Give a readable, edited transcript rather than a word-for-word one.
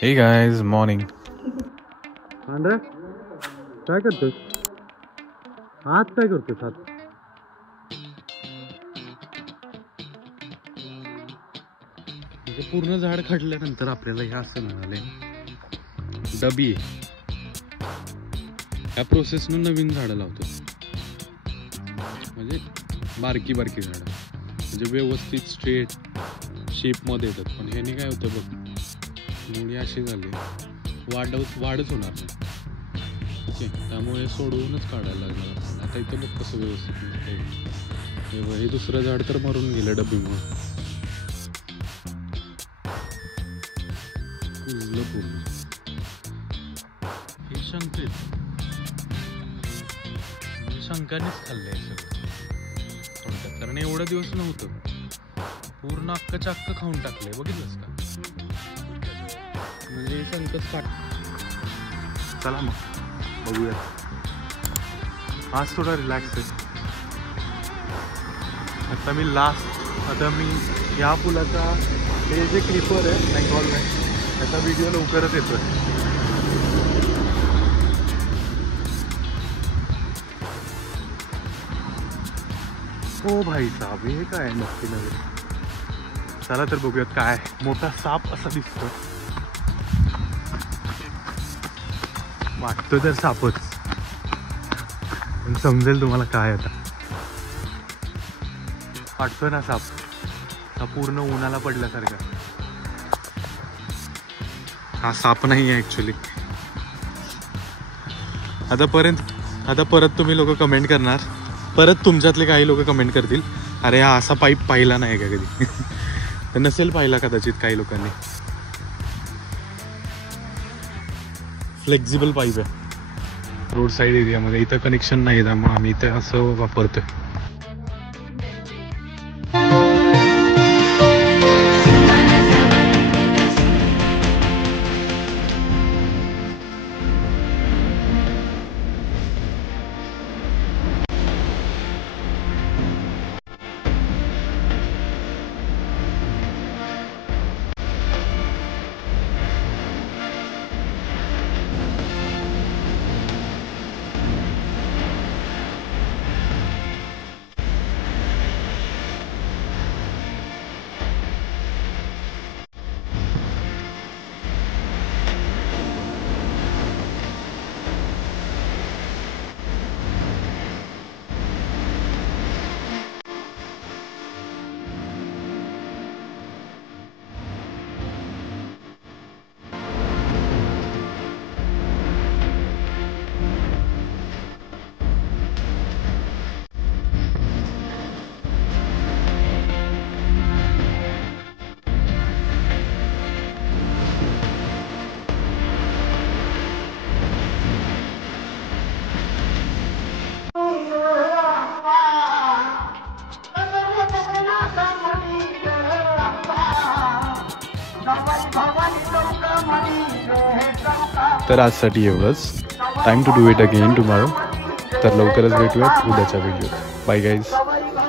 Hey guys, morning. Andhra काय करतोस? आज काय करतोस आज? म्हणजे पूर्ण झाड काढल्यानंतर आपल्याला हे असं मिळाले डबी. या प्रोसेसनं नवीन झाडं लावतो, म्हणजे बारकी बारकी झाडं, म्हणजे व्यवस्थित स्ट्रेट शेपमध्ये येतात. पण ह्याने काय होतं बघ, मुळी अशी झाली वाढच होणार नाही. ठीक आहे, त्यामुळे सोडवूनच काढायला लागणार. आता इथं बघ कसं व्यवस्थित निघतंय. हे दुसरं झाड तर मरून गेलं डब्बीमुळे, कुजलं पूर्ण. हे शंकानेच खाल्लंय सगळं, कारण एवढा दिवस नव्हतं. पूर्ण अक्काच्या अक्क खाऊन टाकलंय, बघितलंस का? म्हणजे शंकच काट. चला मग बघूया. आज थोडा रिलॅक्स आहे. आता मी या पुलाचा हे जे क्लिपर आहे बँगॉलमध्ये, त्याचा व्हिडिओ लवकरच येतोय. ओ भाई साहब, हे काय नक्की नव्हे. चला तर बघूयात काय. मोठा साप असा दिसतो, वाटतो तर सापच, पण समजेल तुम्हाला काय. आता वाटतोय ना साप, हा पूर्ण उन्हाला पडल्यासारखा. हा साप नाही आहे ऍक्च्युली. आता परत तुम्ही लोक कमेंट करणार, परत तुमच्यातले काही लोक कमेंट करतील, अरे हा असा पाईप पाहिला नाही का कधी. तर नसेल पाहिला कदाचित काही लोकांनी. फ्लेक्झिबल पाईप आहे रोड साईड एरियामध्ये. इथं कनेक्शन नाही, त्यामुळे आम्ही इथं असं वापरतोय. तर आजसाठी एवढंच. Time to do it again tomorrow. तर लवकरच भेटूयात उद्याच्या व्हिडिओत. Bye guys.